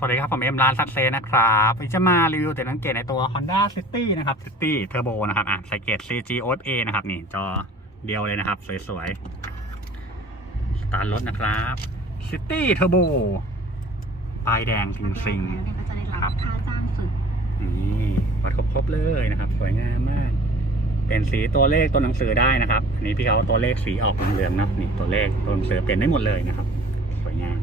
สวัสดีครับผมเอ็มร้านซักเซนนะครับวันนี้จะมารีวิวแต่นังเกตในตัว Honda City นะครับ City Turbo นะครับอะใส่เกต CG OFA นะครับ นี่จอเดียวเลยนะครับ สวยๆ สตาร์ทรถนะครับ City Turbo ป้ายแดงทิงซิงเนี่ยก็จะได้รับค่าจ้างฝึกนี่วัดครบๆเลยนะครับ สวยงามมาก เป็นสีตัวเลขตัวหนังสือได้นะครับ อันนี้พี่เขาเอาตัวเลขสีออกเหลืองๆนะนี่ตัวเลขตัวหนังสือเปลี่ยนได้หมดเลยนะครับ สวยงาม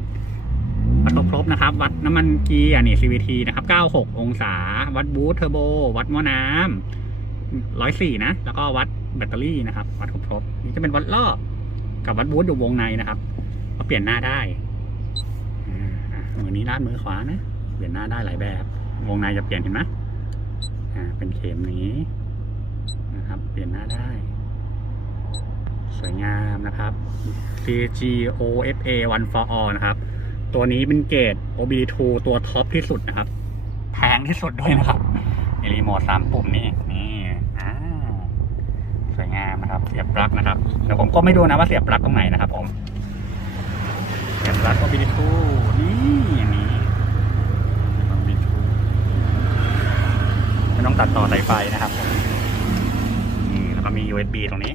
วัดครบนะครับ วัดน้ำมันเกียร์นี่ CVT นะครับ 96 องศา วัดบูทเทอร์โบ วัดหม้อน้ำ104นะ แล้วก็วัดแบตเตอรี่นะครับ วัดครบๆนี่จะเป็นวัดรอบกับวัดบูทอยู่วงในนะครับก็เปลี่ยนหน้าได้อ่ามือนี้ลาดมือขวานะ เปลี่ยนหน้าได้หลายแบบ วงในจะเปลี่ยนเห็นไหมอ่า เป็นเข็มนี้นะครับ เปลี่ยนหน้าได้ สวยงามนะครับ CGOFA 1 for all นะครับ ตัวนี้เป็นเกรด OB2 ตัวท็อปที่สุดนะครับ แพงที่สุดด้วยนะครับมีรีโมทสามปุ่มนี่นี่อ่าสวยงามนะครับ เสียบปลั๊กนะครับเดี๋ยวผมก็ไม่ดูนะว่าเสียบปลั๊กตรงไหนนะครับ ผม เสียบปลั๊ก OB2 นี่นนี้ OB2 ไม่ต้องตัดต่อสายไฟนะครับ นี่แล้วก็มี USB ตรงนี้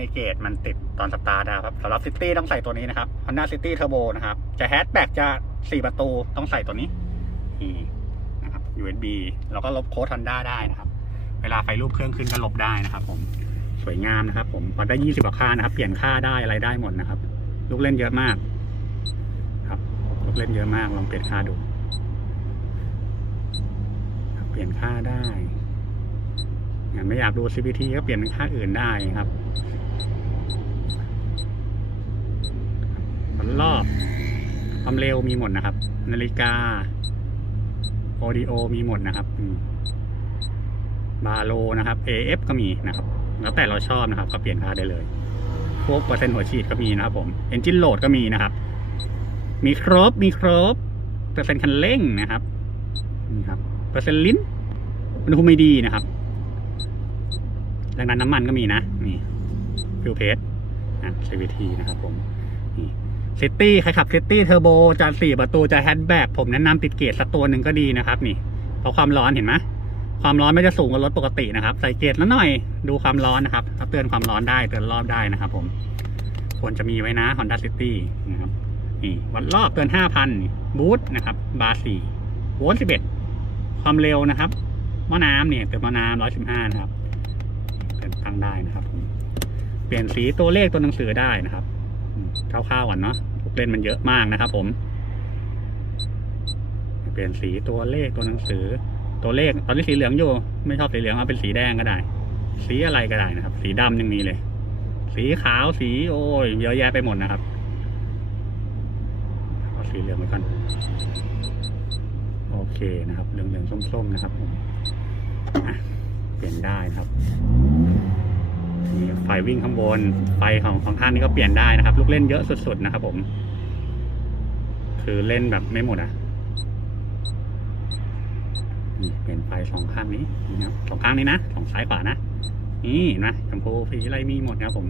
ให้เกจมันติดตอนสตาร์ทนะครับสำหรับซิตี้ต้องใส่ตัวนี้นะครับ Honda City Turbo นะครับ จะแฮชแบ็กจะ 4 ประตูต้องใส่ตัวนี้นะครับ USB แล้วก็ลบโค้ด Honda ได้นะครับ เวลาไฟรูปเครื่องขึ้นก็ลบได้นะครับ ผมสวยงามนะครับ ผมพอได้ 20กว่าค่านะครับ เปลี่ยนค่าได้อะไรได้หมดนะครับ ลูกเล่นเยอะมาก ครับลูกเล่นเยอะมากลองเปลี่ยนค่าดูเปลี่ยนค่าได้ไม่อยากดู CVT ก็เปลี่ยนเป็นค่าอื่นได้ครับ ความเร็วมีหมดนะครับ นาฬิกาโอดิโอมีหมดนะครับบาโลนะครับ AF ก็มีนะครับ แล้วแต่เราชอบนะครับ ก็เปลี่ยนค่าได้เลยพวกเปอร์เซ็นต์หัวฉีดก็มีนะครับผมเอนจินโหลดก็มีนะครับ มีครบมีครบเปอร์เซ็นต์คันเร่งนะครับนี่ครับเปอร์เซ็นต์ลิ้นอุณหภูมิไม่ดีนะครับดังนั้นน้ำมันก็มีนะนี่ฟิวเพสอะ CVT นะครับผมนี่ ซิตี้ใครขับซิตี้เทอร์โบจะสี่ประตูจะแฮชแบ็กผมแนะนำติดเกจสักตัวหนึ่งก็ดีนะครับ นี่เพราะความร้อนเห็นไหมความร้อนไม่จะสูงกว่ารถปกตินะครับ ใส่เกจแล้วหน่อยดูความร้อนนะครับเตือนความร้อนได้เตือนรอบได้นะครับ ผมควรจะมีไว้นะ Honda City นะครับนี่วัดรอบเตือนห้าพันบูทนะครับ บาร์สี่โวลต์สิบเอ็ดความเร็วนะครับหม้อน้ำเนี่ยเตือนหม้อน้ำร้อยสิบห้านะครับเตือนตั้งได้นะครับผมเปลี่ยนสีตัวเลขตัวหนังสือได้นะครับ คร่าวๆก่อนเนาะลูกเล่นมันเยอะมากนะครับผมเปลี่ยนสีตัวเลขตัวหนังสือ ตัวเลขตอนนี้สีเหลืองอยู่ ไม่ชอบสีเหลืองเอาเป็นสีแดงก็ได้ สีอะไรก็ได้นะครับ สีดำยังมีเลย สีขาวสีโอ้ยเยอะแยะไปหมดนะครับเอาสีเหลืองไปก่อนโอเคนะครับเหลืองๆส้มๆนะครับผมเปลี่ยนได้นะครับ ไฟวิ่งข้างบน ไฟของของข้างนี้ก็เปลี่ยนได้นะครับ ลูกเล่นเยอะสุดๆนะครับผม คือเล่นแบบไม่หมดอะนี่เปลี่ยนไฟสองข้างนี้นะครับสองข้างนี้นะสองซ้ายขวานะ นี่นะชมพูสีอะไรมีหมดนะครับผม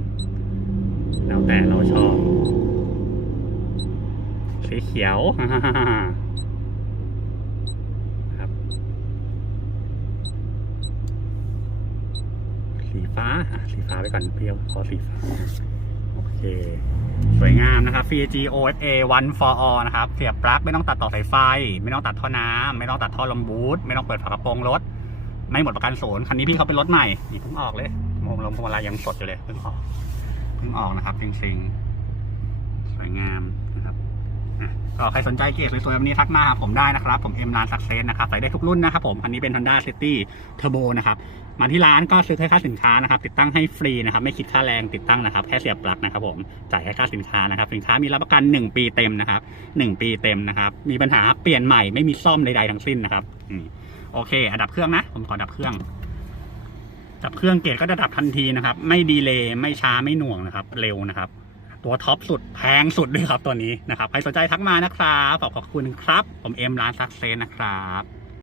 แล้วแต่เราชอบ สีเขียว ครับ สี ฟ้าสีฟ้าไปก่อนเพียวขอสีฟ้าโอเคสวยงามนะครับ FG OFA 1 for all นะครับ เสียบปลั๊กไม่ต้องตัดต่อสายไฟ ไม่ต้องตัดท่อน้ำไม่ต้องตัดท่อลมบูทไม่ต้องเปิดฝากระโปรงรถ ไม่หมดประกันศูนย์คันนี้พี่เขาเป็นรถใหม่เพิ่งออกเลยโมงลมพวงมาลัยยังสดอยู่เลยเพิ่งออกเพิ่งออกนะครับจริงๆ สวยงามนะครับอะ ก็ใครสนใจเกียร์สวยๆแบบนี้ทักมาหาผมได้นะครับ ผมเอ็มร้านสักเซนนะครับใส่ได้ทุกรุ่นนะครับผมอันนี้เป็น Honda City Turbo นะครับมาที่ร้านก็ซื้อแค่ค่าสินค้านะครับ ติดตั้งให้ฟรีนะครับ ไม่คิดค่าแรงติดตั้งนะครับ แค่เสียบปลั๊กนะครับ ผมจ่ายแค่ค่าสินค้านะครับ สินค้ามีรับประกัน 1 ปีเต็มนะครับ1ปีเต็มนะครับ มีปัญหาเปลี่ยนใหม่ไม่มีซ่อมใดๆทั้งสิ้นนะครับโอเคอดับเครื่องนะผมขอดับเครื่องดับเครื่องเกตก็จะดับทันทีนะครับ ไม่ดีเลย์ไม่ช้าไม่หน่วงนะครับ เร็วนะครับ ตัวท็อปสุดแพงสุดด้วยครับตัวนี้นะครับใครสนใจทักมานะครับขอบขอบคุณครับ ผมเอ็มร้านซักเซนนะครับ